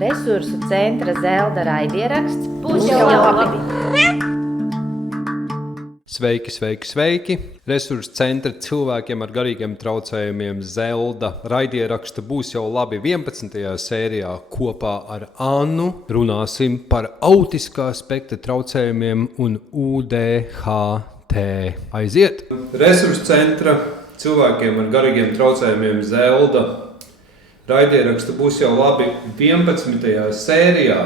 Resursu centra Zelda raidieraksts būs jau labi. Sveiki! Resursu centra cilvēkiem ar garīgiem traucējumiem Zelda raidieraksta būs jau labi 11. sērijā kopā ar Annu. Runāsim par autiskā spektra traucējumiem un UDHT. Aiziet! Resursu centra cilvēkiem ar garīgiem traucējumiem Zelda raidieraksta būs jau labi 11. sērijā.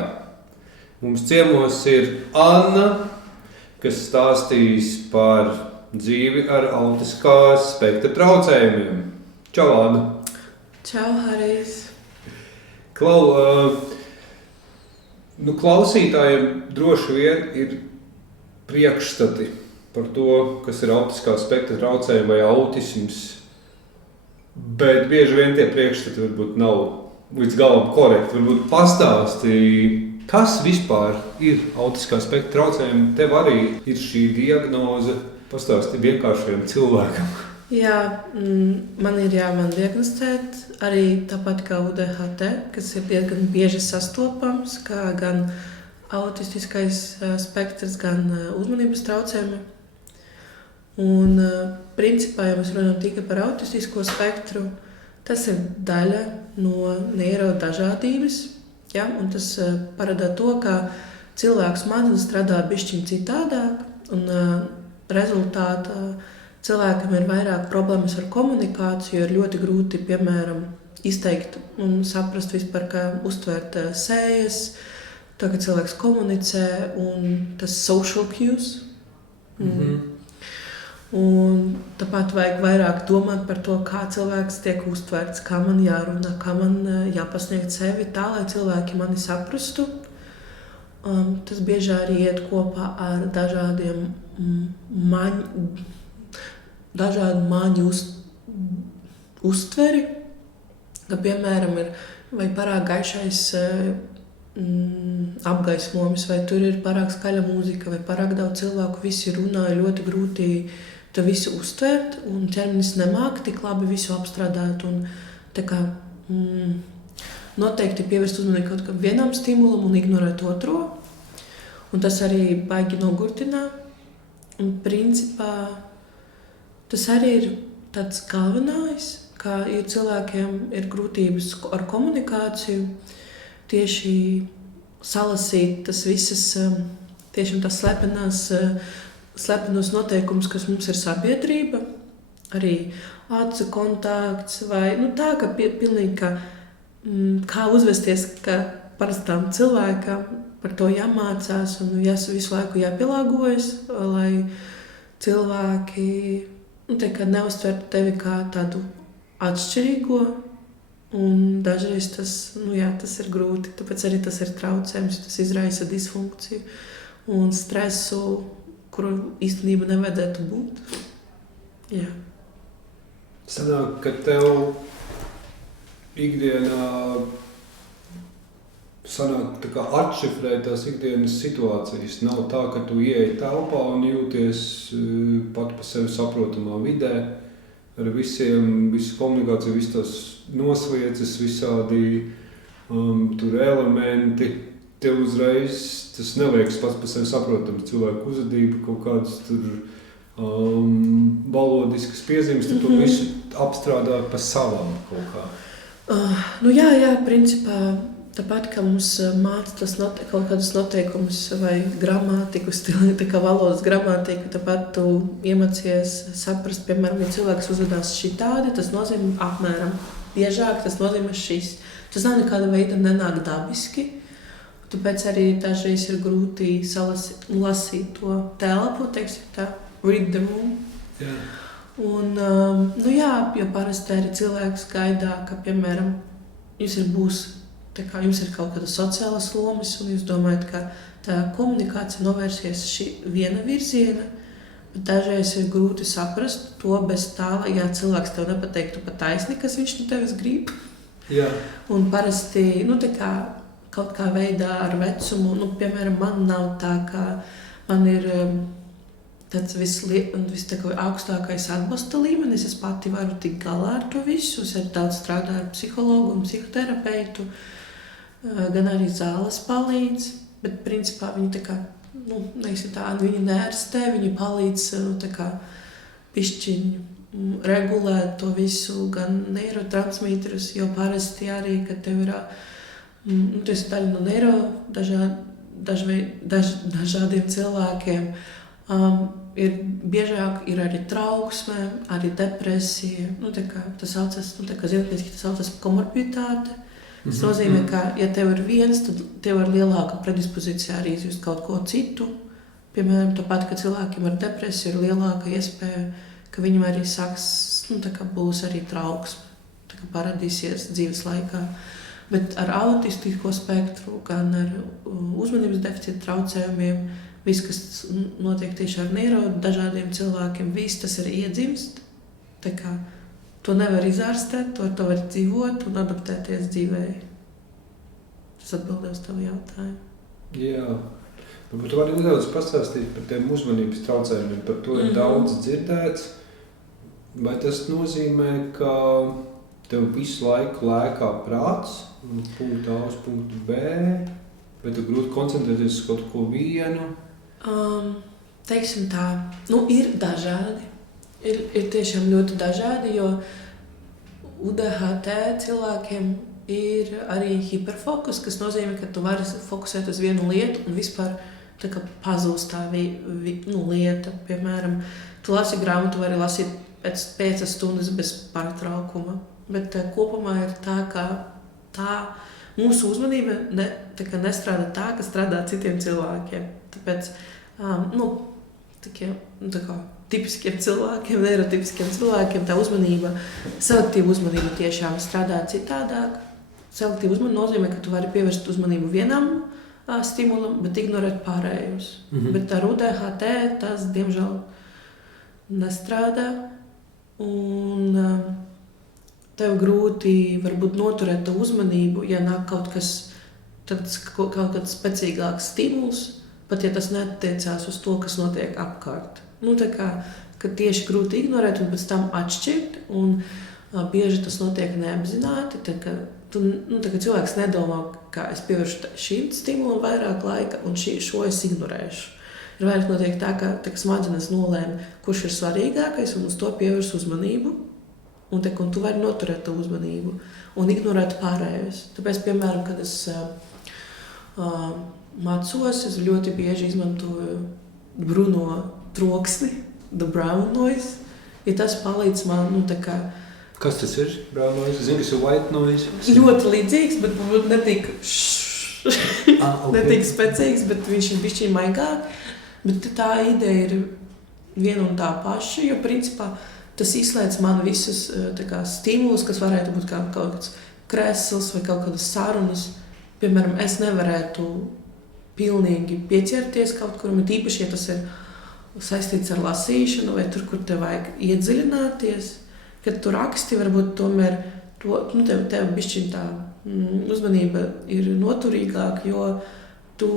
Mums ciemos ir Anna, kas stāstīs par dzīvi ar autiskā spektra traucējumiem. Čau, Anna! Čau, Harijs! Klausītājiem droši vien ir priekšstati par to, kas ir autiskā spektra traucējumi vai autisms, bet bieži vien tie priekšstati varbūt nav līdz galam korekti. Varbūt pastāstīja, kas vispār ir autiskā spektra traucējumi? Tev arī ir šī diagnoze. Pastāsti vienkāršajam cilvēkam. Jā, man ir diagnosticēt arī tāpat kā UDHT, kas ir diezgan bieži sastopams, kā gan autistiskais spektrs, gan uzmanības traucējumi. Un principā, ja mēs runājam tikai par autistisko spektru, tas ir daļa no neirodažādības. Ja? Un tas parāda to, ka cilvēks smadzenes strādā bišķiņ citādāk, un rezultātā cilvēkam ir vairāk problēmas ar komunikāciju, ir ļoti grūti, piemēram, izteikt un saprast vispār, kā uztvert sējas, tā, ka cilvēks komunicē, un tas social cues. Un tāpat vajag vairāk domāt par to, kā cilvēks tiek uztverts, kā man jārunā, kā man jāpasniegt sevi tā, lai cilvēki mani saprastu. Tas bieži arī iet kopā ar dažādu maņu uztveri, ka, piemēram, ir vai pārāk gaišais apgaismojums, vai tur ir pārāk skaļa mūzika, vai pārāk daudz cilvēku, visi runā, ļoti grūti to visu uztvert, un ķermenis nemāk tik labi visu apstrādāt, un tā kā noteikti pievērst uzmanību kaut kādam vienam stimulam un ignorēt otro, un tas arī baigi nogurtinā, un principā tas arī ir tāds galvenais, kā ir cilvēkiem ir grūtības ar komunikāciju, tieši salasīt tas visas, tiešām tās slepenos noteikumus, kas mums ir sabiedrība, arī acu kontakts, vai tā, ka pilnīgi kā uzvesties kā parastam cilvēkam, par to jāmācās un visu laiku jāpielāgojas, lai cilvēki neuztvertu tevi kā tādu atšķirīgo, un dažreiz tas ir grūti, tāpēc arī tas ir traucējums, tas izraisa disfunkciju un stresu, kuru īstenībā nevajadzētu būt. Jā. Sanāk, ka tev ikdienā sanāk tā kā atšifrēt tās ikdienas situācijas. Nav tā, ka tu ieej telpā un jūties pat pa sevi saprotamā vidē, ar visu komunikāciju, visas tās nosliecas, visādi tur elementi. Tev uzreiz tas neliekas pats par sevi saprotams, cilvēku uzvedība, kaut kādas tur valodiskas piezīmes, tad to visu apstrādā pa savām kaut kā. Jā, principā tāpat, ka mums māca tas kaut kādus noteikumus vai gramātiku, tā kā valodas gramātiku, tāpat tu iemācies saprast, piemēram, ja cilvēks uzvedās šitādi, tas nozīmē apmēram biežāk, tas nozīmē šis. Tas nav nekāda veida nenāk dabiski. Tāpēc arī dažreiz ir grūti lasīt to telpu, teiksim tā, read the room. Jā. Un, jo parasti arī cilvēks gaidā, ka, piemēram, jums ir kaut kāda sociālas lomas, un jūs domājat, ka tā komunikācija novērsies šī viena virziena, bet dažreiz ir grūti saprast to bez tā, ja cilvēks tev nepateiktu pa taisni, kas viņš no tevis grib. Jā. Un parasti, kaut kā veidā ar vecumu, piemēram, man nav tā, ka man ir tāds augstākais atbalsta līmenis, es pati varu tikt galā ar to visu, es arī daudz strādāju ar psihologu un psihoterapeitu, gan arī zāles palīdz, bet principā viņi tā kā, viņi nērstē, viņi palīdz tā kā pišķiņu regulēt to visu, gan neirotransmīterus, jo parasti arī, kad tev ir, tas ir daļa no dažādiem cilvēkiem, ir biežāk ir arī trauksme, arī depresija, tas saucas, zinātniski tas saucas komorbiditāte. Tas nozīmē, ka, ja tev ir viens, tad tev ir lielāka predispozīcija arī izjust kaut ko citu. Piemēram, tāpat, ka cilvēkiem ar depresiju ir lielāka iespēja, ka viņam arī sāks, būs arī trauksme, paradīsies dzīves laikā. Bet ar autistisko spektru, gan ar uzmanības deficīta traucējumiem, viss, kas notiek tieši ar dažādiem cilvēkiem, viss tas ir iedzimst. To nevar izārstēt, to var dzīvot un adaptēties dzīvē. Tas atbildē uz tavu jautājumu. Jā. Varbūt tu vari nedaudz pastāstīt par tiem uzmanības traucējumiem, par to ir daudz dzirdēts. Vai tas nozīmē, ka tev visu laiku lēkā prāts, punktu A uz punktu B, vai tu grūti koncentrēties uz kaut ko vienu? Teiksim tā, ir dažādi. Ir tiešām ļoti dažādi, jo UDHT cilvēkiem ir arī hiperfokus, kas nozīmē, ka tu vari fokusēt uz vienu lietu un vispār pazūst tā lieta. Piemēram, tu lasi grāmatu, vari lasīt pēc 5 stundas bez pārtraukuma. Bet kopumā ir tā, ka mūsu uzmanība nestrādā tā, ka strādā citiem cilvēkiem. Tāpēc, tipiskiem cilvēkiem, neirotipiskiem cilvēkiem tā uzmanība, selektīva uzmanība tiešām strādā citādāk. Selektīva uzmanība nozīmē, ka tu vari pievērst uzmanību vienam stimulam, bet ignorēt pārējos. Bet ar UDHT tas, diemžēl, nestrādā. Un tev grūti varbūt noturēt to uzmanību, ja nāk kaut kāds spēcīgāks stimuls, pat ja tas neatiecās uz to, kas notiek apkārt. Ka tieši grūti ignorēt un pēc tam atšķirt, un bieži tas notiek neapzināti, ka cilvēks nedomā, ka es pievēršu šīm stimulam vairāk laika, un šo es ignorēšu. Ir vairāk notiek tā, ka smadzenes nolēma, kurš ir svarīgākais, un uz to pievērš uzmanību, un tu vari noturēt to uzmanību, un ignorēt pārējos. Tāpēc, piemēram, kad es mācos, es ļoti bieži izmantoju bruno troksni, the brown noise, ja tas palīdz man, Kas tas ir? Brown noise? Es zinu, kas ir white noise. Ļoti līdzīgs, bet netik netik spēcīgs, bet viņš ir bišķi maigāk. Bet tā ideja ir viena un tā paša, jo principā tas izslēdz man visus stimulus, kas varētu būt kaut kāds kresls vai kaut kādas sarunas. Piemēram, es nevarētu pilnīgi pieķerties kaut kur, bet īpaši, ja tas ir saistīts ar lasīšanu vai tur, kur tev vajag iedziļināties, kad tu raksti, varbūt tomēr tev bišķiņ tā uzmanība ir noturīgāka, jo tu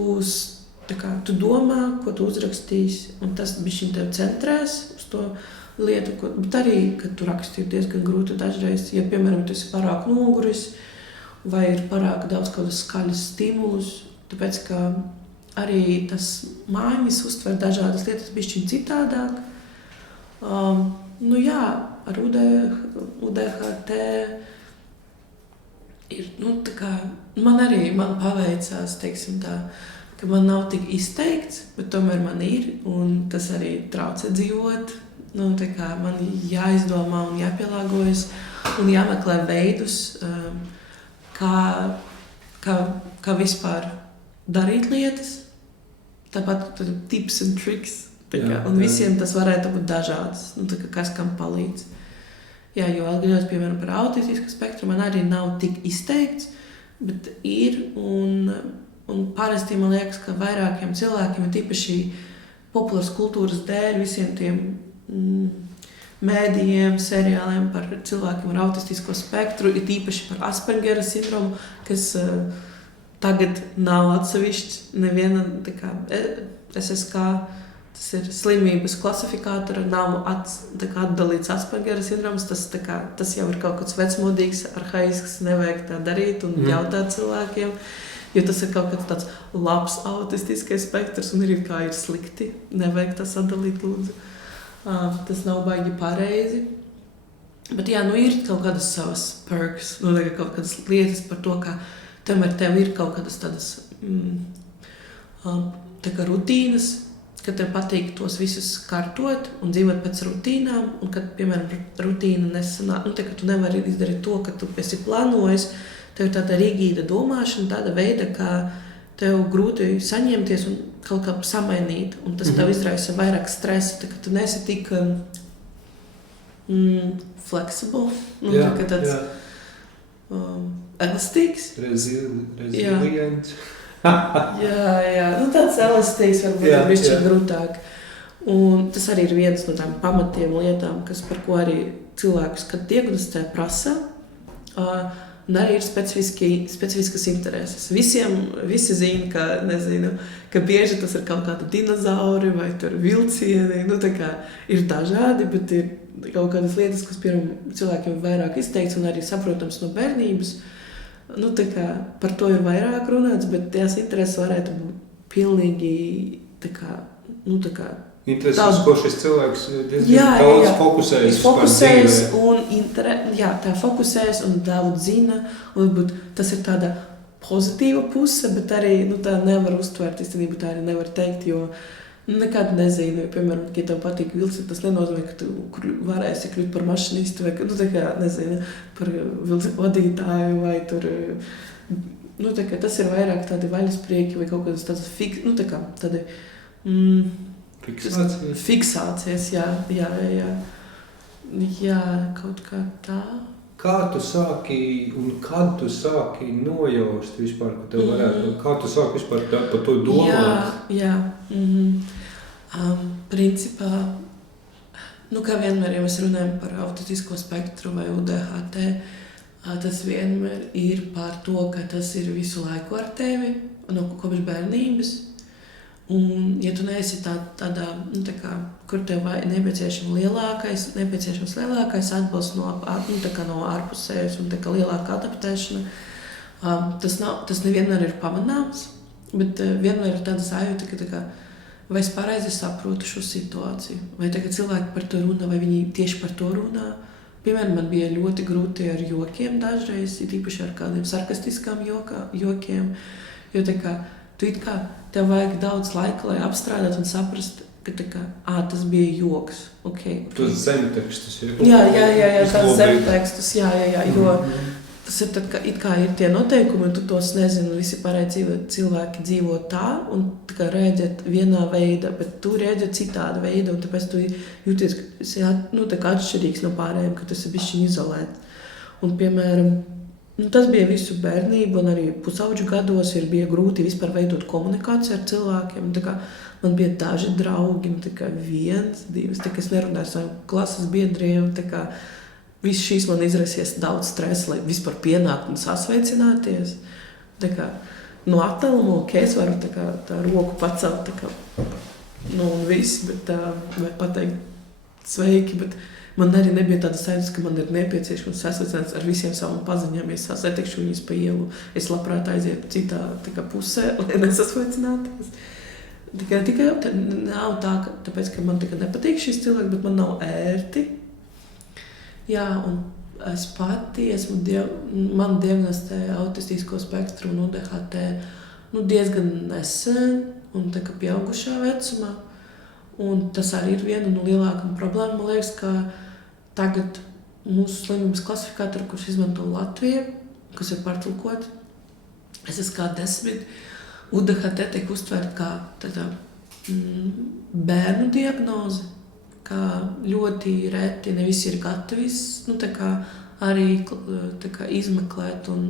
domā, ko tu uzrakstīsi, un tas bišķiņ tev centrēs uz to lietu, bet arī, kad tu raksti, ir diezgan grūti dažreiz, ja, piemēram, tu esi pārāk noguris vai ir pārāk daudz kādas skaļas stimulus, tāpēc, ka arī tas mājas uztver dažādas lietas bišķiņ citādāk. Ar UDHT ir, man paveicās, teiksim tā, ka man nav tik izteikts, bet tomēr man ir, un tas arī traucē dzīvot. Man jāizdomā un jāpielāgojas, un jāmeklē veidus, kā vispār darīt lietas. Tāpat tips and tricks. Un visiem tas varētu būt dažāds. Kas kam palīdz. Jā, jo atgriežot, piemēram, par autistisku spektru, man arī nav tik izteikts, bet ir. Un parasti man liekas, ka vairākiem cilvēkiem, tīpaši populāras kultūras dēļ, visiem tiem mēdījiem, seriāliem par cilvēkiem ar autistisko spektru, ir tīpaši par Aspergera sindromu, kas tagad nav atsevišķs neviena SSK tas ir slimības klasifikātora, nav atdalīts Aspergera sindroms, tas jau ir kaut kāds vecmodīgs, arhaisks, nevajag tā darīt un jautāt cilvēkiem, jo tas ir kaut kāds tāds labs autistiskais spektrs un ir kā ir slikti, nevajag tas atdalīt lūdzu. Tas nav baigi pareizi. Bet jā, ir kaut kādas savas perks, kaut kādas lietas par to, ka tomēr tev ir kaut kādas tādas tā kā rutīnas, ka tev patīk tos visus kārtot un dzīvot pēc rutīnām, un kad, piemēram, rutīna nesanāk, ka tu nevari izdarīt to, ka tu esi plānojis, tev ir tāda rigīda domāšana, tāda veida, ka tev grūti saņemties un kaut kā samainīt, un tas tev izraisa vairāk stresa, tā ka tu nesi tik flexible, tāds elastīgs. Resilient. Jā, tāds elastīgs varbūt ir bišķi grūtāk. Un tas arī ir viens no tām pamatiem lietām, par ko arī cilvēkus, kad diagnostē prasa, un arī ir specifiskas intereses. Visi zina, ka bieži tas ir kaut kādi dinozauri vai tur vilcieni, ir dažādi, bet ir kaut kādas lietas, kas cilvēkiem vairāk izteikts un arī saprotams no bērnības. Par to ir vairāk runāts, bet tās intereses varētu būt pilnīgi intereses, ko šis cilvēks diezgan daudz fokusējas fokusējas un daudz zina, un tas ir tāda pozitīva puse, bet arī tā nevar uztvert, īstenībā tā arī nevar teikt, jo nekad nezinu, piemēram, ja tev patīk vilcieni, tas nenozīmē, ka tu varēsi kļūt par mašinistu vai, nezinu, par vilcienu vadītāju vai tur, tas ir vairāk tādi vaļasprieki vai kaut kādas tādas fiksācijas, jā, kaut kā tā. Kā tu sāki un kad tu sāki nojaust vispār, ka tev varētu, kā tu sāki vispār par to domāt? Jā. Principā, kā vienmēr, ja mēs runājam par autistisko spektru vai UDHT, tas vienmēr ir par to, ka tas ir visu laiku ar tevi, kopš bērnības. Un, ja tu neesi tādā, kur tev nepieciešams lielākais atbalsts no ārpusējas un lielāka adaptēšana, tas nevienmēr ir pamanāms, bet vienmēr ir tāda sajūta, ka vai es pareizi saprotu šo situāciju, vai cilvēki par to runā, vai viņi tieši par to runā. Piemēram, man bija ļoti grūti ar jokiem dažreiz, īpaši ar kādiem sarkastiskām jokiem, jo tu tev vajag daudz laika, lai apstrādāt un saprast, ka tas bija joks. Okay. Tos zemtekstus, Jā, tās zemtekstus, jo tas ir tad, ka ir tie noteikumi, un tu tos nezini, visi pārējie cilvēki dzīvo tā, un rēģēt vienā veidā, bet tu rēģēt citāda veida, un tāpēc tu jūties, ka esi atšķirīgs no pārējiem, ka tu esi bišķiņ izolēts. Un, piemēram, tas bija visu bērnību, un arī pusauģu gados bija grūti vispār veidot komunikāciju ar cilvēkiem. Man bija daži draugi, viens, divas, es nerunāju ar saviem klases biedriem. Viss šīs man izraisies daudz stresa, lai vispār pienākt un sasveicināties. No attāluma, es varu tā roku pacelt, un viss, bet vai pateikt sveiki, bet man arī nebija tāda sajūta, ka man ir nepieciešams sasveicināties ar visiem saviem paziņām. Ja satikšu viņus pa ielu, es labprāt aizietu citā pusē, lai nesasveicināties. Tikai nav tā, tāpēc, ka man nepatīk šis cilvēks, bet man nav ērti. Jā, un es pati man diagnostēja autistisko spektru un UDHT diezgan nesen un pieaugušā vecumā. Un tas arī ir viena no lielākām problēmām. Man liekas, ka tagad mūsu slimības klasifikātori, kurš izmanto Latviju, kas ir pārtulkoti, SSK-10, UDHT tiek uztverta kā tādā bērnu diagnoze, kā ļoti reti, ne visi ir gatavi arī izmeklēt un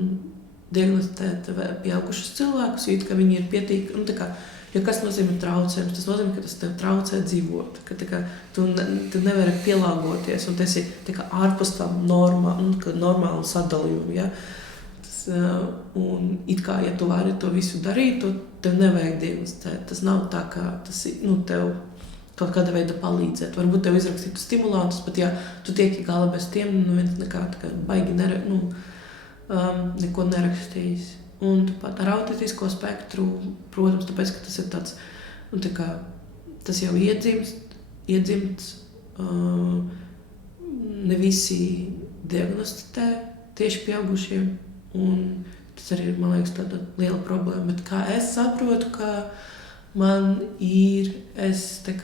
diagnostēt pieaugušus cilvēkus, jo viņi ir pietiekami, jo kas nozīmē traucējums? Tas nozīmē, ka tas tev traucē dzīvot, ka tu nevari pielāgoties, un tas ir ārpus tām normālu sadalījumu. Ja? Un ja tu vari to visu darīt, tev nevajag diagnostēt. Tas nav tā, kā tas ir, tev kaut kāda veida palīdzēt. Varbūt tev izrakstītu stimulantus, bet ja tu tieki galā bez tiem, viens nekā baigi neko nerakstījis. Un tāpat ar autistisko spektru, protams, tāpēc, ka tas ir tāds, tas jau iedzimts, ne visi diagnosticē tieši pieaugušiem, un tas arī ir, man liekas, tāda liela problēma. Bet kā es saprotu, ka man ir, tāpēc,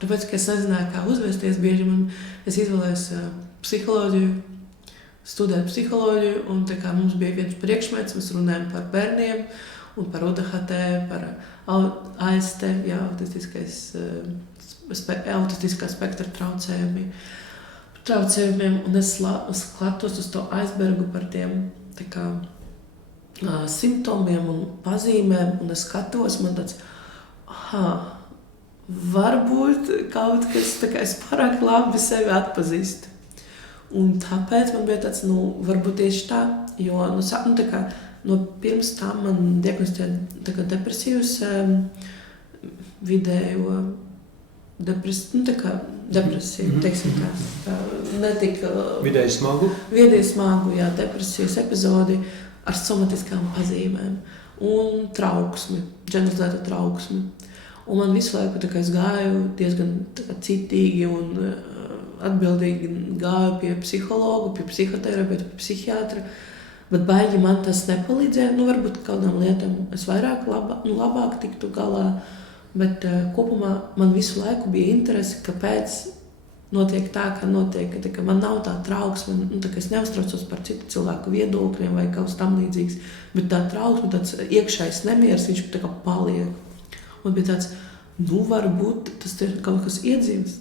ka es nezināju, kā uzvesties, bieži es izvēlējos psiholoģiju, studēt psiholoģiju, un mums bija viens priekšmets, mēs runājam par bērniem, un par UDHT, par AST, autistiskā spektra traucējumiem, un es skatos uz to aizbergu par tiem simptomiem un pazīmēm, un es skatos, man tāds, varbūt kaut kas, es pārāk labi sevi atpazīstu. Un tāpēc man bija tāds, varbūt tieši tā, jo, pirms tam man diagnosticēja depresīvus, vidējo depresiju, teiksim tā, netika... Vidēji smagu? Vidēji smagu, jā, depresijas epizodi ar somatiskām pazīmēm un trauksmi, ģeneralizēta trauksmi. Un man visu laiku es gāju diezgan citīgi un atbildīgi gāju pie psihologa, pie psihoterapeita, pie psihiatra, bet baigi man tas nepalīdzēja. Varbūt kādām lietām es vairāk labāk tiktu galā, bet kopumā man visu laiku bija interese, kāpēc notiek tā, kā notiek, ka man nav tā trauksme, es neuztraucos par citu cilvēku viedokļiem vai kaut kas tam līdzīgs, bet tā trauksme, tāds iekšējs nemieris, viņš paliek. Un bija tāds, varbūt tas ir kaut kas iedzīves.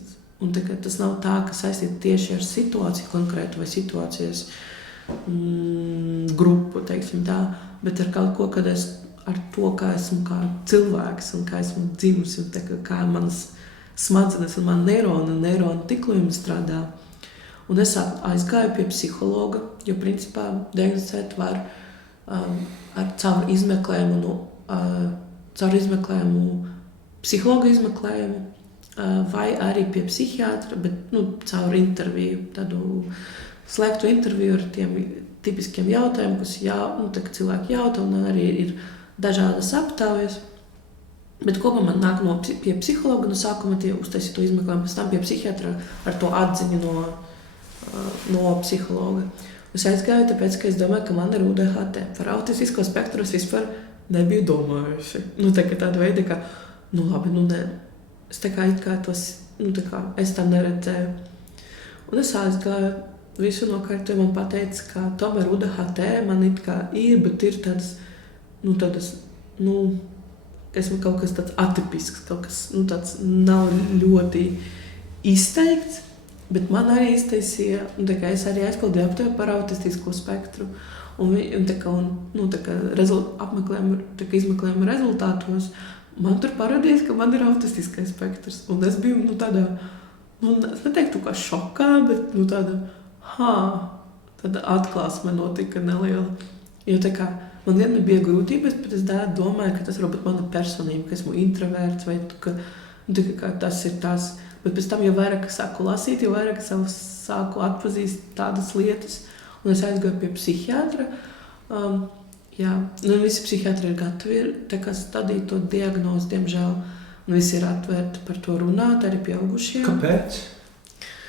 Un tas nav tā, ka saistīta tieši ar situāciju konkrētu vai situācijas grupu, teiksim tā, bet ar kaut ko, kad es ar to, kā esmu kā cilvēks un kā esmu dzimusi, un kā manas smadzenes un man neironu tiklojumi strādā. Un es aizgāju pie psihologa, jo principā diagnosticēt var caur izmeklējumu, psihologa izmeklējumu, vai arī pie psihiatra, bet caur interviju, tādu slēgtu interviju ar tiem tipiskiem jautājumiem, kas cilvēki jautā, un arī ir dažādas aptaujas. Bet kopā man nāk pie psihologa, sākuma tie uztaisīja to izmeklējumu, pēc tam pie psihiatra ar to atziņu no psihologa. Es aizgāju, tāpēc, ka es domāju, ka man ir UDHT. Par autistisko spektru es vispār nebiju domājusi. Tāda veida, ka, labi, ne. Es es tam neredzēju. Un es aizgāju, visu nokārtoju, man pateica, ka tomēr UDHT man it kā ir, bet ir tādas, esmu kaut kas tāds atipisks, kaut kas, tāds nav ļoti izteikts, bet man arī iztaisīja, es arī aizpildīju aptauju par autistisko spektru. Izmeklējuma rezultātos man tur parādījās, ka man ir autistiskais spektrs. Un es biju, tādā, es neteiktu kā šokā, bet, tāda atklāsme notika neliela. Jo man vienmēr bija grūtības, bet es domāju, ka tas varbūt mana personība, ka esmu introverts vai ka tas ir tas. Bet pēc tam, jo vairāk sāku lasīt, jo vairāk sāku atpazīst tādas lietas. Un es aizgāju pie psihiatra. Visi psihiatri ir gatavi stādīt to diagnozi, diemžēl. Visi ir atvērti par to runāt, arī pieaugušiem. Kāpēc?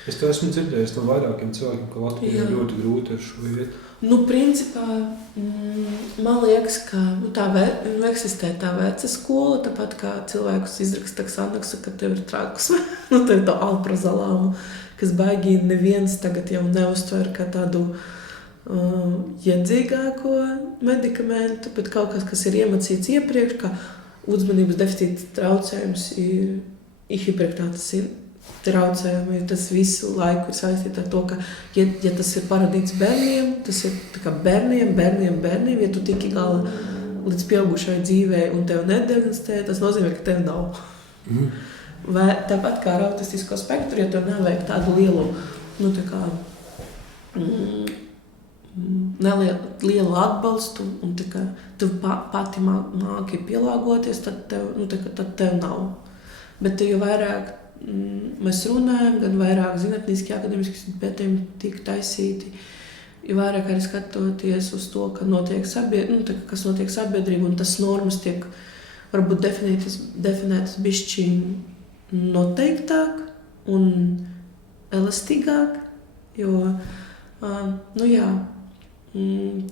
Es to esmu dzirdējis no vairākiem cilvēkiem, ka Latvijā ir ļoti grūti ar šo vietu. Principā, man liekas, ka eksistē tā veca skola, tāpat kā cilvēkus izraksta Xanaxu, ka tev ir trauksme, tev to alprazolāmu, kas baigi neviens tagad jau neuztver kā tādu iedzīgāko medikamentu, bet kaut kas ir iemācīts iepriekš, ka uzmanības deficīta traucējums ir hiperaktivitātes traucējumi, tas visu laiku ir saistīts ar to, ka, ja tas ir parādīts bērniem, tas ir bērniem, ja tu tiki galā līdz pieaugušai dzīvē un tev nediagnosticē, tas nozīmē, ka tev nav. Vai tāpat kā ar autistisko spektru, ja tev nevajag tādu lielu, lielu atbalstu, un tu pati māki pielāgoties, tad tev nav. Bet jo vairāk mēs runājam, gan vairāk zinātniski, akademiski pētījumi tiek taisīti, jo vairāk arī skatoties uz to, kas notiek sabiedrība, un tas normas tiek varbūt definētas bišķi noteiktāk un elastīgāk, jo,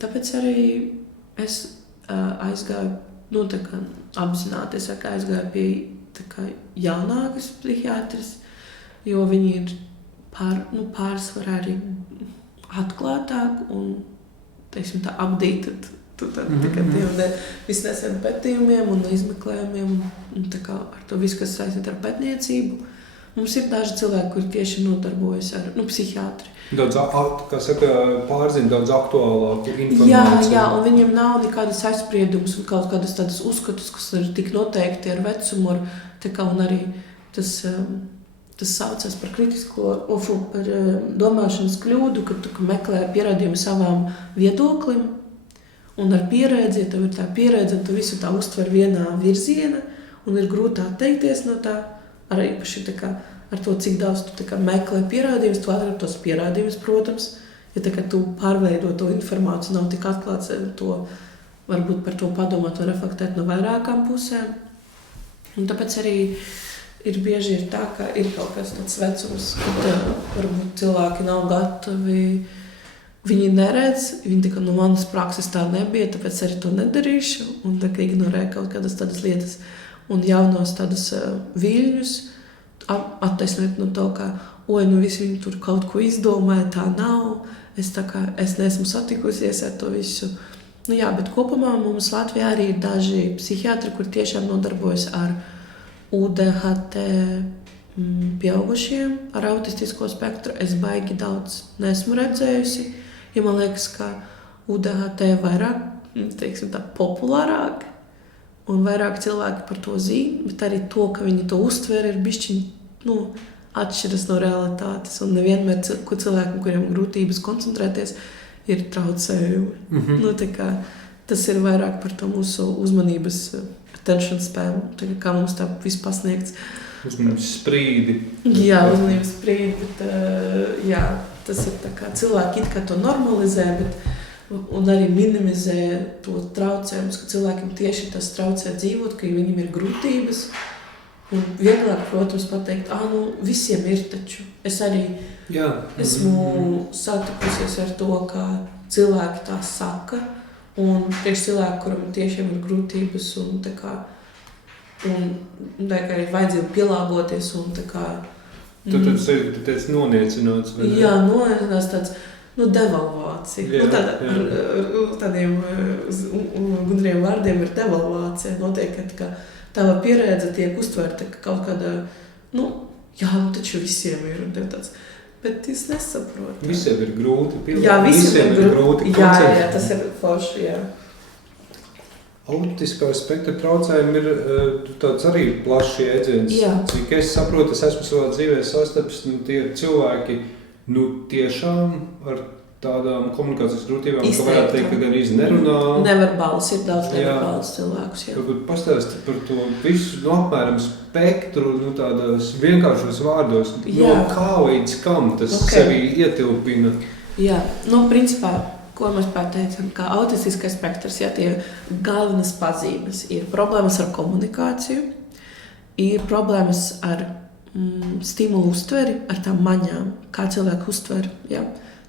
tāpēc arī es aizgāju, apzināties, ka aizgāju pie jaunākas psihiatris, jo viņi ir pārsvarā arī atklātāk un, teiksim tā, updated tiem visnesen pētījumiem un izmeklējumiem un tā kā ar to visu, kas saistīt ar pētniecību. Mums ir daži cilvēki, kuri tieši nodarbojas ar psihiatri. Daudz, kā saka, pārzina daudz aktuālāku informāciju. Jā, un viņiem nav nekādas aizspriedumus un kaut kādas tādas uzskatus, kas ir tik noteikti ar vecumu, un arī tas saucās par par domāšanas kļūdu, kad tu meklē pierādījumu savām viedoklim, un ar pieredzi, tev ir tā pieredze, un tu visu tā uztver vienā virziena, un ir grūti atteikties no tā, arī īpaši ar to, cik daudz tu meklē pierādījumus, tu atrod tos pierādījumus, protams, ja tu pārveido to informāciju, nav tik atklāts to, varbūt par to padomāt un reflektēt no vairākām pusēm. Un tāpēc arī ir bieži tā, ka ir kaut kas tāds vecums, kad varbūt cilvēki nav gatavi, viņi neredz, viņi no manas prakses tā nebija, tāpēc arī to nedarīšu, un ignorē kaut kādas tādas lietas. Un jaunos tādus viļņus attaisnot no to, ka visi viņi tur kaut ko izdomāja, tā nav, es neesmu satikusies ar to visu. Bet kopumā mums Latvijā arī ir daži psihiatri, kur tiešām nodarbojas ar UDHT pieaugušiem, ar autistisko spektru. Es baigi daudz neesmu redzējusi, jo man liekas, ka UDHT vairāk, teiksim tā, populārāk, un vairāk cilvēki par to zina, bet arī to, ka viņi to uztver, ir bišķiņ, atšķiras no realitātes. Un nevienmēr cilvēkiem, kuriem grūtības koncentrēties, ir traucējumi. Tas ir vairāk par to mūsu uzmanības attention span, kā mums tā viss pasniegts. Uzmanības sprīdi. Jā, uzmanības sprīdi, bet tas ir tā kā cilvēki it kā to normalizē, un arī minimizē to traucējumus, ka cilvēkiem tieši tas traucē dzīvot, ka viņiem ir grūtības. Un vieglāk, protams, pateikt, visiem ir taču. Es arī esmu satikusies ar to, ka cilvēki tā saka, un priekš cilvēki, kuram tiešām ir grūtības, un arī vajadzību pielāgoties, un tā kā... Tad tas noniecināts, vai ne? Jā, noniecināts tāds, devalvācija. Ar tādiem gudriem vārdiem ir devalvācija. Notiek, ka tava pieredze tiek uztverta kaut kādā, taču visiem ir un tāds. Bet es nesaprotu. Visiem ir grūti pilnīt. Jā, visiem ir grūti. Jā, tas ir forši, jā. Autistiskā spektra traucējumi ir tāds arī plašs jēdziens. Cik es saprotu, es esmu savā dzīvē sastaps, tie ir cilvēki, tiešām ar tādām komunikācijas grūtībām, ka varētu teikt, ka gan nerunā. Neverbāls, ir daudz neverbāls cilvēkus, jā. Varbūt pastāsti par to visu, apmēram spektru, tādās vienkāršos vārdos, no kā līdz kam tas sevi ietilpina. Jā, principā, ko mēs pateicam, ka autistiskais spektrs, tie galvenas pazīmes ir problēmas ar komunikāciju, ir problēmas ar stimulu uztveri, ar tām maņām, kā cilvēku uztver,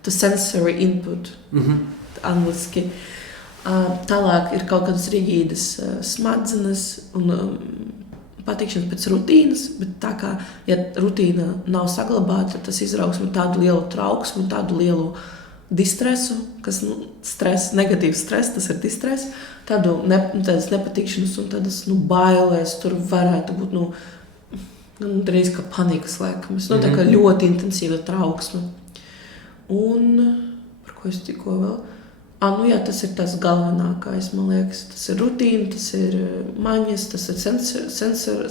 the sensory input, angliski. Tālāk ir kaut kādas rigīdas smadzenes un patikšanas pēc rutīnas, bet tā kā, ja rutīna nav saglabāta, tas izrauksme tādu lielu trauksmu, tādu lielu distresu, kas stress, negatīvs stress, tas ir distress, tādas nepatikšanas un tādas bailēs, tur varētu būt drīz kā panikas laikams, tā kā ļoti intensīva trauksme. Un, par ko es tikko vēl? Tas ir tas galvenākais, man liekas. Tas ir rutīna, tas ir maņas, tas ir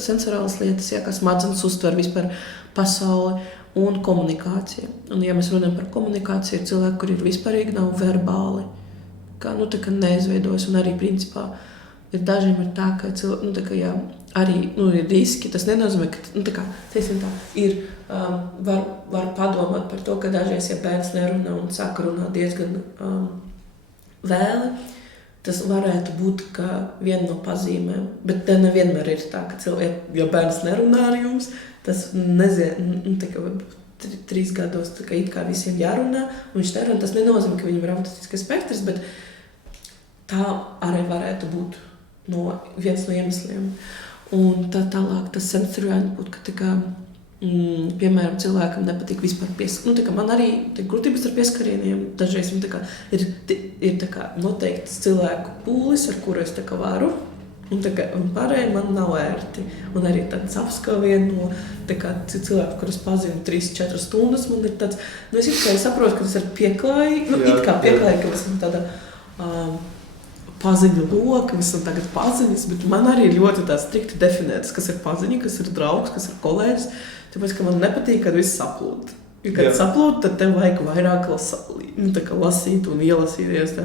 sensorālas lietas, kā smadzenes uztver vispār pasauli un komunikācija. Un, ja mēs runājam par komunikāciju, ir cilvēki, kuri ir vispārīgi nav verbāli, kā neizveidojas. Un arī, principā, ir dažiem ir tā, ka arī ir riski. Tas nenozīmē, ka var padomāt par to, ka dažreiz, ja bērns nerunā un sāk runāt diezgan vēli, tas varētu būt viena no pazīmēm. Bet nevienmēr ir tā, ka ja bērns nerunā ar jums, tas varbūt 3 gados it kā visiem jārunā, un viņš nerunā. Tas nenozīmē, ka viņam ir autistiskais spektrs, bet tā arī varētu būt viens no iemesliem. Un tālāk tas sensoriāli būt, ka piemēram, cilvēkam nepatīk vispār pieskarties. Man arī grūtības ar pieskarieniem. Dažreiz ir noteikts cilvēku pūlis, ar kuru es varu. Un pārējiem man nav ērti. Un arī tāds apskavien no cilvēku, kurus pazinu 3-4 stundas, man ir tāds, es saprotu, ka tas ir pieklājīgi, pieklājīgi, ka esmu tāda paziņu loka, esam tagad paziņas, bet man arī ir ļoti tā strikti definētas, kas ir paziņa, kas ir draugs, kas ir kolēģis, tāpēc, ka man nepatīk, kad viss saplūd. Jo, kad saplūd, tad tev vajag vairāk lasīt un ielasīties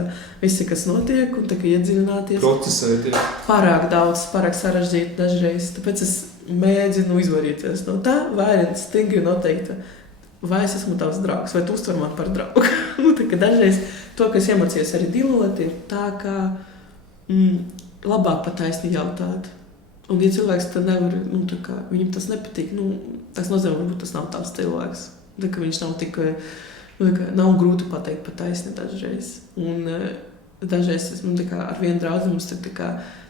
visi, kas notiek, un iedziļināties. Procesēt, jā. Pārāk daudz, pārāk sarežģīti dažreiz. Tāpēc es mēģinu izvarīties no tā, vai stingri noteikti, vai es esmu tavs draugs, vai tu uztver man par draugu. Dažreiz to, kas iemācījies arī dilot, ir tā, ka labāk pataisni jautāt. Un, ja cilvēks tad nevar, viņam tas nepatīk, tas nozīmē, varbūt tas nav tāds cilvēks. Viņš nav tik, nav grūti pateikt pataisni dažreiz. Un dažreiz ar vienu draudzi mums ir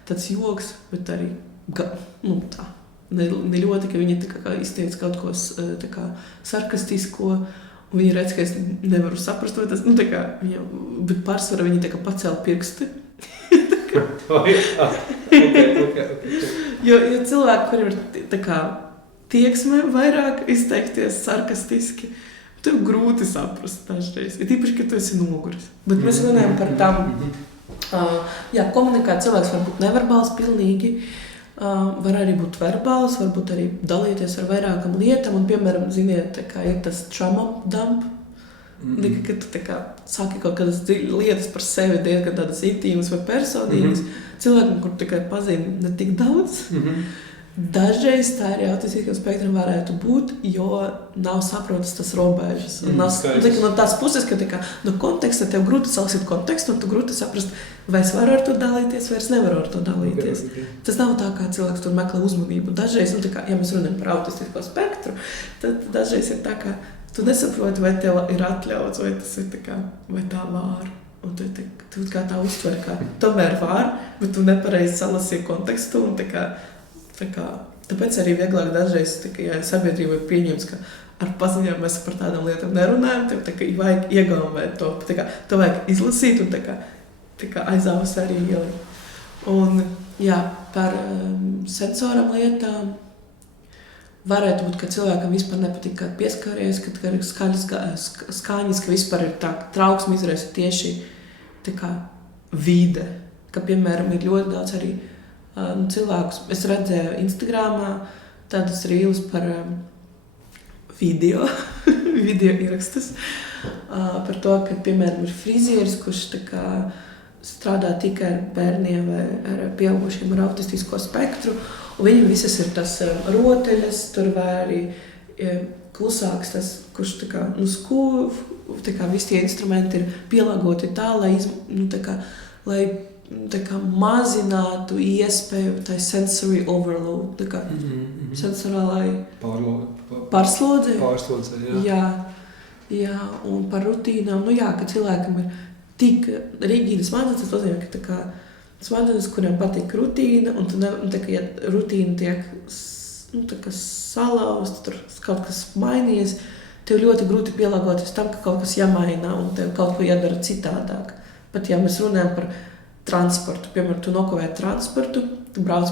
tāds joks, bet arī tā. Ne ļoti, ka viņi izteic kaut ko sarkastisko, un viņi redz, ka es nevaru saprast, tas, bet pārsvarā viņi pacēla pirksti. Okay. Jo cilvēki, kuriem ir tieksme vairāk izteikties sarkastiski, tev grūti saprast dažreiz. Ir tīpaši, ka tu esi noguris. Bet mēs runājam par tām. Komunikēt cilvēks var būt neverbāls pilnīgi, var arī būt verbāls, varbūt arī dalīties ar vairākam lietam. Un, piemēram, ziniet, ir tas trauma dump. Kad tu sāki kaut kādas lietas par sevi diezgan tādas intīmas vai personīgas, cilvēkiem, kur tikai pazina ne tik daudz. Dažreiz tā arī autistiskam spektram varētu būt, jo nav saprotas tas robežas. No tās puses, ka no konteksta tev grūti salasīt kontekstu, un tu grūti saprast, vai es varu ar to dalīties, vai es nevaru ar to dalīties. Tas nav tā, kā cilvēks tur meklē uzmanību. Dažreiz, ja mēs runājam par autistisko spektru, tad dažreiz ir tā, ka tu nesaproti, vai tev ir atļauts, vai tas ir vai tā var. Un tu kā tā uztver, kā tomēr var, bet tu nepareizi salasīji kontekstu. Un tāpēc arī vieglāk dažreiz, ja sabiedrība pieņems, ka ar paziņām mēs par tādām lietām nerunājam, tev vajag iegaumēt to. Tev vajag izlasīt un aizāvas arī ielikt. Un par sensoram lietām varētu būt, ka cilvēkam vispār nepatīk, kā pieskaries, kad ir skaņas, ka vispār ir tā trauksme izraisa tieši vide. Ka, piemēram, ir ļoti daudz arī cilvēkus. Es redzēju Instagramā tādas rīles par video ierakstus. Par to, ka, piemēram, ir frizieris, kurš strādā tikai ar bērniem vai ar pieaugušiem ar autistisko spektru. Un viņam visas ir tas rotaļas, tur vai arī klusāks tas, kurš skūv, visi tie instrumenti ir pielāgoti tā, lai mazinātu iespēju tai sensory overload, sensorālai pārslodzē. Jā, un par rutīnām, ka cilvēkam ir tik rigīdas smadzenes, tas nozīmē, ka smadzenes, kuriem patīk rutīna, un ja rutīna tiek salauzta, tur kaut kas mainījies, tev ļoti grūti pielāgoties tam, ka kaut kas jāmaina un tev kaut ko jādara citādāk. Pat ja mēs runājam par transportu, piemēram, tu nokavēji transportu, tu brauc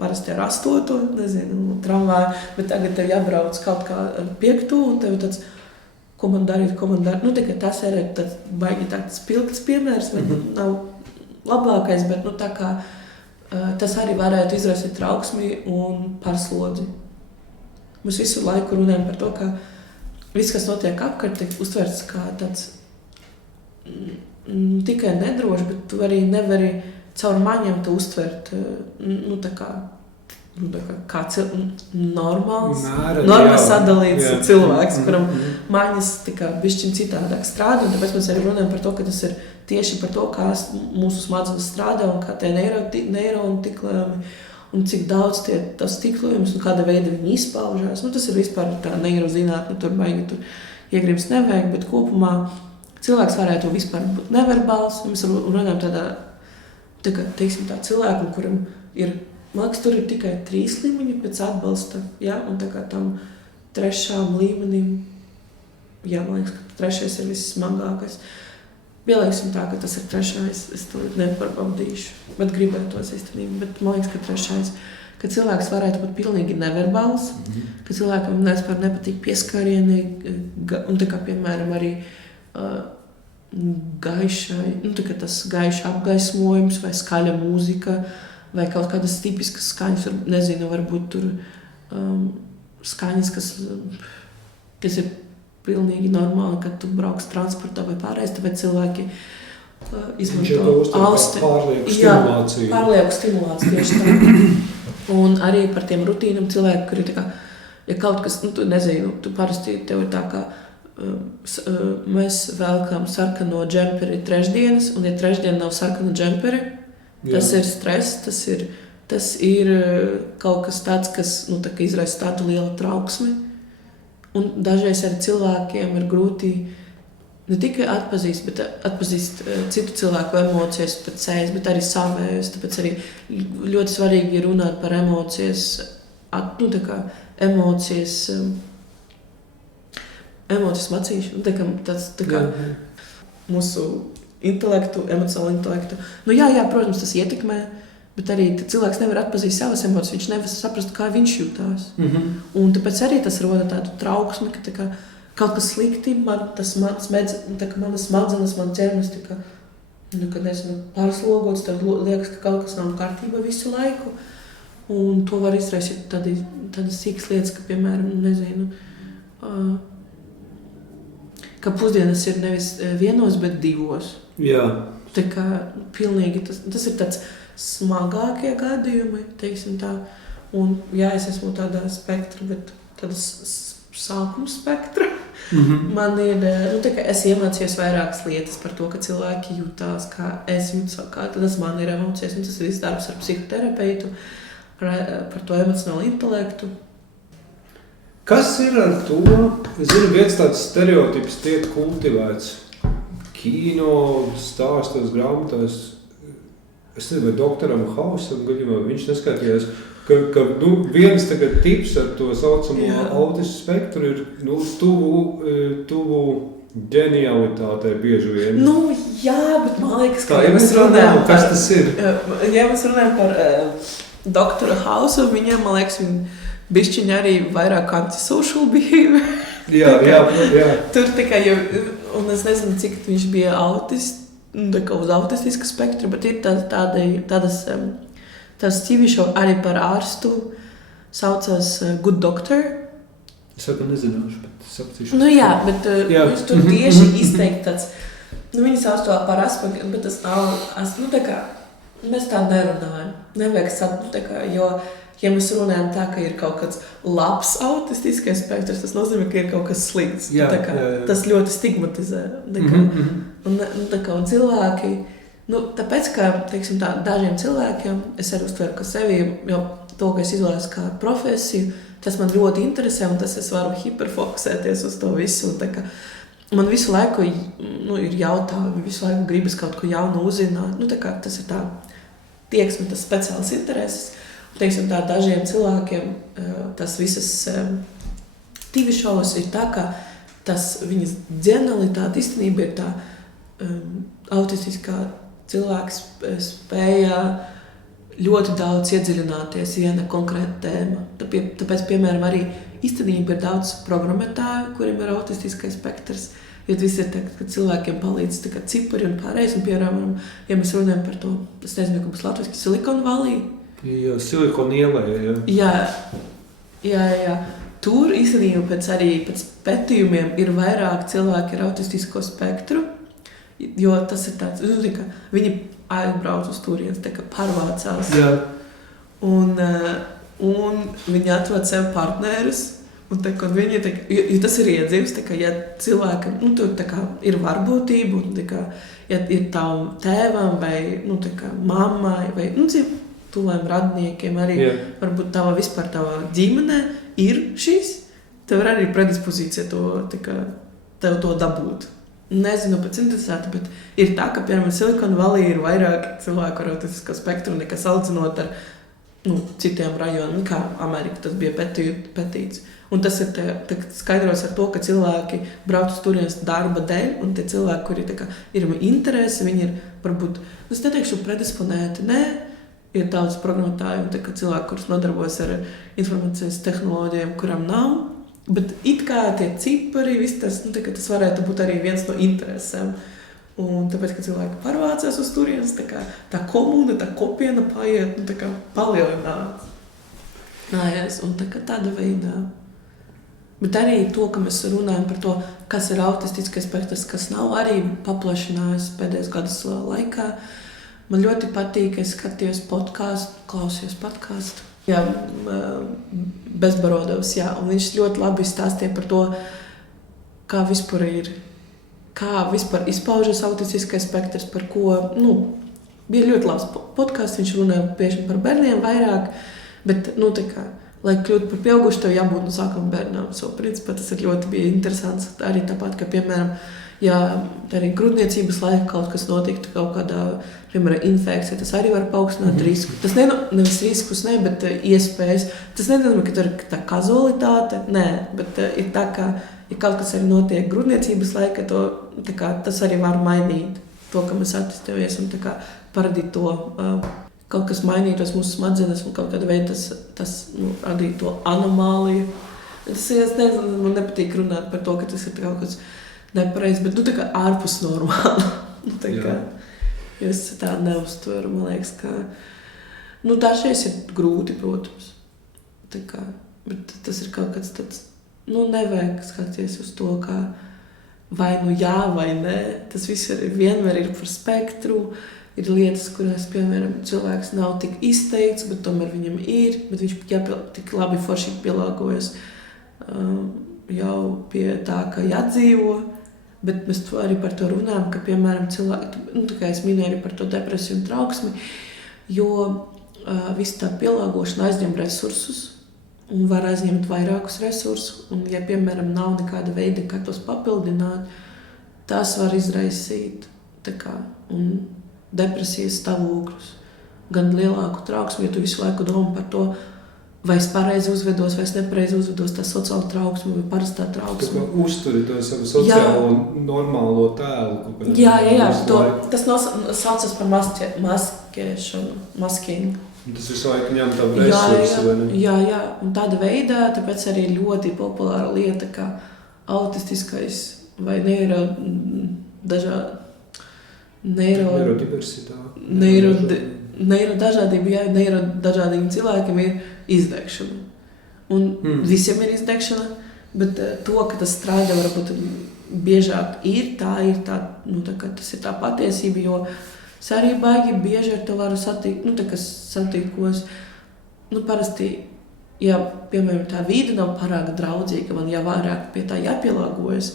parasti ar 8, tramvāju, bet tagad tev jābrauc kaut kā ar 5, un tev tāds, ko man darīt. Tas ir baigi tāds pilkts piemērs, nav labākais, bet tas arī varētu izraisīt trauksmi un pārslodzi. Mēs visu laiku runājam par to, ka viss, kas notiek apkārt, tiek uztverts kā tāds tikai nedroši, bet tu arī nevari caur maņiem to uztvert normāls, Mēra, normāls jā, sadalīts jā. cilvēks, kuram maņas bišķiņ citādāk strādā, un tāpēc mēs arī runājam par to, ka tas ir tieši par to, kā mūsu smadzenes strādā un kā tie neironi tiklējumi, un cik daudz tas tiklējums un kāda veida viņi izpaužās. Tas ir vispār tā neirozinātne, tur baigi tur iegribas nevajag, bet kopumā cilvēks varētu vispār būt neverbāls. Mēs runājam tādā cilvēkam, kuram ir, man liekas, tur ir tikai 3 līmeņi pēc atbalsta, ja? Un tā kā tam 3. līmenim, jā, man liekas, ka 3. ir vissmagākais. Pielieksim tā, ka tas ir 3. Es to neparbaudīšu, bet gribētos īstenībā, bet man liekas, ka 3. Ka cilvēks varētu būt pilnīgi neverbāls, ka cilvēkam nepatīk pieskarieni, un tā kā, piemēram, arī gaišai, tas gaišs apgaismojums vai skaļa mūzika, vai kaut kādas tipiskas skaņas, nezinu, varbūt tur skaņas, kas ir pilnīgi normāli, kad tu brauks transportā vai pārējais, tāpēc cilvēki izmanto austi. Pārlieku stimulāciju. Jā, pārlieku stimulāciju, tieši tā. Un arī par tiem rutīnam cilvēki, kuri tā kā, ja kaut kas, tu nezinu, tu parasti tev ir tā kā, mēs velkam sarkano džemperi trešdienas, un ja trešdien nav sarkana džemperi, tas ir stress, tas ir kaut kas tāds, kas izraisa tādu lielu trauksmi. Un dažreiz arī cilvēkiem ir grūti ne tikai atpazīst citu cilvēku emocijas pēc sejas, bet arī savējos. Tāpēc arī ļoti svarīgi ir runāt par emocijas, emocijas macīšanu, tas mūsu intelektu, emocionālu intelektu. Jā, protams, tas ietekmē, bet arī cilvēks nevar atpazīt savas emocijas, viņš nevar saprast, kā viņš jutās. Un tāpēc arī tas roda tādu trauksmi, ka kaut kas slikti, manas smadzenes, man ķermenis, nezinu, pārslogots, tad liekas, ka kaut kas nav kārtībā visu laiku. Un to var izraisīt tādas sīkas lietas, ka, piemēram, nezinu, ka pusdienas ir nevis 1, bet 2. Jā. Tā kā pilnīgi tas ir tāds smagākie gadījumi, teiksim tā. Un jā, es esmu tādā spektra, bet tādas sākuma spektra. Man ir, es iemācījos vairākas lietas par to, ka cilvēki jutās, kā es jūtos, kā tas man ir emocijas, un tas ir viss darbs ar psihoterapeitu, par to emocionālu intelektu. Kas ir ar to? Es zinu, viens tāds stereotips tiek kultivēts kino, stāstos, grāmatās. Es nezinu, vai doktoram Hausam gadījumā viņš neskatījās, ka viens tagad tips ar to saucamo autismu spektru ir tuvu ģenialitātei bieži vien. Jā, bet man liekas, ka ja mēs runājam, kas tas ir? Ja mēs runājam par doktoru Hausu, viņam, man liekas, bišķiņi arī vairāk antisocial behavior. Jā. Tur tikai, un es nezinu, cik viņš bija autists, uz autistisku spektru, bet ir tādas TV show arī par ārstu, saucās Good Doctor. Es vēl nezināšu, bet sapratīšu. Jā, bet viņš tur tieši izteikti tāds, viņi sauc to par aspektu, bet tas nav, mēs tā nerunājam. Nevajag jo, ja mēs runājam tā, ka ir kaut kāds labs autistiskais spektrs, tas nozīmē, ka ir kaut kas slikts. Jā. Tas ļoti stigmatizē. Un cilvēki, tāpēc, ka, teiksim tā, dažiem cilvēkiem, es arī uztveru, ka sevi, jo to, ka es izvēlos kā profesiju, tas man ļoti interesē, un tas es varu hiperfokusēties uz to visu. Man visu laiku ir jautājumi, visu laiku gribas kaut ko jaunu uzzināt. Tas ir tā tieksme, tas speciāls intereses. Teiksim tā, dažiem cilvēkiem tas visas TV šovas ir tā, ka tas viņas ģenialitāte īstenībā ir tā autistiskā cilvēks spēja ļoti daudz iedziļināties viena konkrēta tēma. Tāpēc, piemēram, arī īstenībā ir daudz programmētāju, kuriem ir autistiskais spektrs. Jo visi ir teikt, ka cilvēkiem palīdz cipari un pārējais. Un, piemēram, ja mēs runājam par to, es nezinu, ka būs latviski Silicon Valley. Jā, Silikona ielē, jā. Tur īstenībā pēc pētījumiem ir vairāk cilvēki ar autistisko spektru, jo tas ir tāds, ka viņi aizbrauc uz turienes, pārvācās. Jā. Un un viņi atrod sev partnerus. Un viņi, jo tas ir iedzīvs, ja cilvēkam ir varbūtība, un ja ir tavam tēvam vai mammai vai tuvajiem radniekiem, arī varbūt vispār tava ģimenē ir šis, tev ir arī predispozīcija tev to dabūt. Nezinu pēc interesēta, bet ir tā, ka, piemēram, Silicon Valley ir vairāk cilvēku ar autistisko spektru nekā salīdzinot ar citiem rajoniem, kā Amerika tas bija pētīts. Un tas ir skaidrots ar to, ka cilvēki brauc uz turienes darba dēļ, un tie cilvēki, kuri ir interesi, viņi ir, varbūt, es neteikšu predisponēti, ir daudz programmētāju, cilvēki, kurus nodarbojas ar informācijas tehnoloģijām, kuram nav, bet it kā tie cipari, viss tas, tas varētu būt arī viens no interesēm. Un tāpēc, ka cilvēki pārvācās uz turienes, tā komuna, tā kopiena paiet, palielināt. Un tāda veidā. Bet arī to, ka mēs runājam par to, kas ir autistiskais spektrs, kas nav arī paplašinājis pēdējos gadus laikā. Man ļoti patīk, es skatījos klausījos podcastu. Jā, Bezbarodovs, jā, un viņš ļoti labi stāstīja par to, kā vispār izpaužas autistiskais spektrs, par ko, bija ļoti labs podcasts, viņš runāja bieži par bērniem vairāk, bet, lai kļūtu par pieaugušu, tev jābūt no sākuma bērnām. Principā tas ir ļoti bija interesants. Arī tāpat, ka, piemēram, ja arī grūtniecības laika kaut kas notiktu, kaut kādā, piemēram, infekcija, tas arī var paaugstināt risku. Tas nevis riskus, bet iespējas. Tas nenozīmē, ka tur ir tā kazualitāte, bet ir tā, ka, ja kaut kas arī notiek grūtniecības laika, tas arī var mainīt to, ka mēs attīstāmies un paradīt to, kaut kas mainītos mūsu smadzenes un kaut kāda veida tas radīja to anomāliju. Es nezinu, man nepatīk runāt par to, ka tas ir kaut kas nepareizs, bet ārpus normāli. Jo es tā neuztveru, man liekas, ka dažreiz ir grūti, protams. Bet tas ir kaut kāds tāds, nevajag skatīties uz to, kā vai jā vai nē. Tas viss vienmēr ir par spektru. Ir lietas, kurās, piemēram, cilvēks nav tik izteikts, bet tomēr viņam ir, bet viņš tik labi forši pielāgojas jau pie tā, ka jādzīvo, bet mēs arī par to runājam, ka, piemēram, cilvēki, kā es minēju arī par to depresiju un trauksmi, jo viss tā pielāgošana aizņem resursus un var aizņemt vairākus resursus, un, ja, piemēram, nav nekāda veida, kā tos papildināt, tas var izraisīt depresijas stāvokļus, gan lielāku trauksmi, ja tu visu laiku domā par to, vai es pareizi uzvedos, vai es nepareizi uzvedos, tā sociāla trauksme vai parastā trauksme. Tas uzturi to savu sociālo normālo tēlu. Jā, tas saucas par maskēšanu, masking. Tas visu laiku ņem tavu resursu, vai ne? Jā, un tāda veidā, tāpēc arī ļoti populāra lieta, kā autistiskais vai neirodažādība, neirodažādiem cilvēkiem ir izdegšana. Un visiem ir izdegšana, bet to, ka tas strādā varbūt biežāk ir tā, tas ir tā patiesība, jo es arī baigi bieži ar to varu satikt, ko es, parasti, ja, piemēram, tā vīde nav pārāk draudzīga, man vairāk pie tā jāpielāgojas,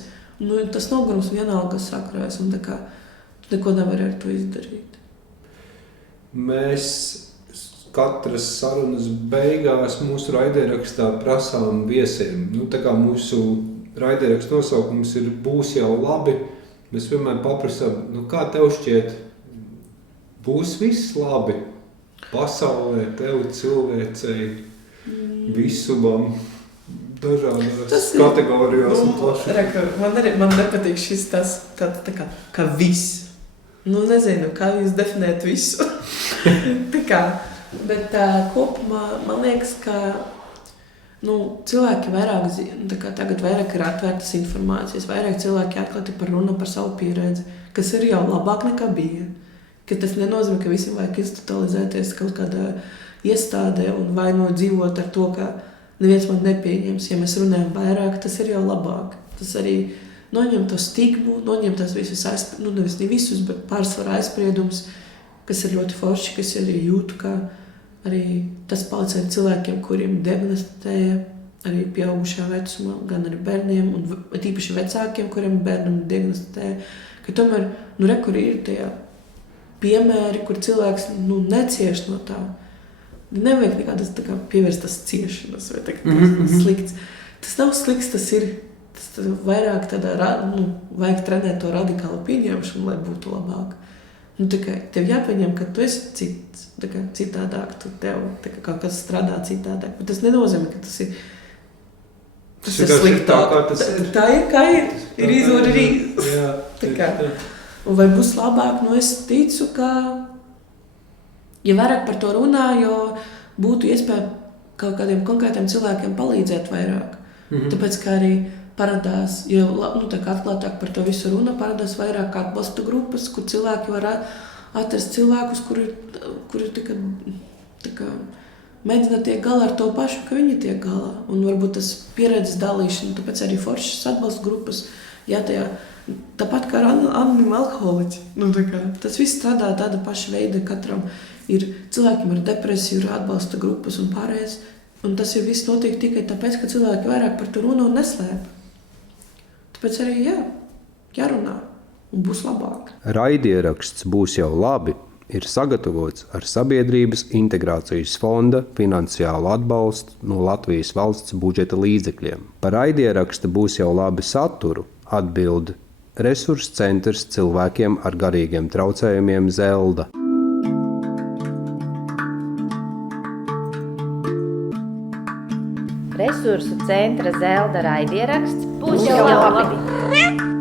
tas nogurums vienalga sakrājas, un neko nevar ar to izdarīt. Mēs katras sarunas beigās mūsu raidierakstā prasām viesiem. Tā kā mūsu raidieraksta nosaukums ir Būs jau labi, mēs vienmēr paprasām, kā tev šķiet, būs viss labi pasaulē, tev cilvēcei, visumam, dažādās kategorijās un plaši. Man nepatīk šis tas kā viss. Nezinu, kā jūs definēt visu. Bet kopumā man liekas, ka cilvēki tagad vairāk ir atvērtas informācijas, vairāk cilvēki atklāti par runu par savu pieredzi, kas ir jau labāk nekā bija. Ka tas nenozīmē, ka visiem vajag institucionalizēties kaut kādā iestādē un vai dzīvot ar to, ka neviens man nepieņems. Ja mēs runājam vairāk, tas ir jau labāk. Tas arī noņem to stigmu, noņem tās visus nevis ne visus, bet pārsvarā aizspriedums, kas ir ļoti forši, kas arī jūtu, ka arī tas palīdz arī cilvēkiem, kuriem diagnosticēja arī pieaugušā vecumā, gan arī bērniem, un tīpaši vecākiem, kuriem bērnam diagnosticēja, ka tomēr, kur ir tie piemēri, kur cilvēks, necieš no tā. Nevajag nekādas tā kā pievērstas ciešanas, vai tā, tas slikts. Tas nav slikts, tas ir vairāk tādā, vajag trenēt to radikālu pieņemšanu, lai būtu labāk. Tev jāpaņem, ka tu esi cits, citādāk, tu tev kaut kas strādā citādāk, bet tas nenozīmē, ka tas ir sliktāk. Tā ir, kā ir izvori rīz. Un vai būs labāk, es ticu, ka, ja vairāk par to runā, jo būtu iespēja kaut kādiem konkrētiem cilvēkiem palīdzēt vairāk. Tāpēc, kā arī parādās, jo tā kā atklātāk par to visu runa, parādās vairāk atbalsta grupas, kur cilvēki var atrast cilvēkus, kuri tā kā mēģina tiek galā ar to pašu, ka viņi tiek galā. Un varbūt tas pieredzes dalīšana, tāpēc arī foršas atbalsta grupas, tāpat kā ar anonīmu alkoholiķi. Tas viss strādā tāda paša veida, katram ir cilvēkiem ar depresiju, ir atbalsta grupas un pārējais. Un tas viss notiek tikai tāpēc, ka cilvēki vairāk par to runā un neslēp. Tāpēc arī jārunā un būs labāk. Raidieraksts Būs jau labi ir sagatavots ar Sabiedrības integrācijas fonda finansiālu atbalstu no Latvijas valsts budžeta līdzekļiem. Par raidieraksta Būs jau labi saturu atbild Resursu centrs cilvēkiem ar garīgiem traucējumiem Zelda. Resursu centra Zelda raidieraksts Būs jau labi!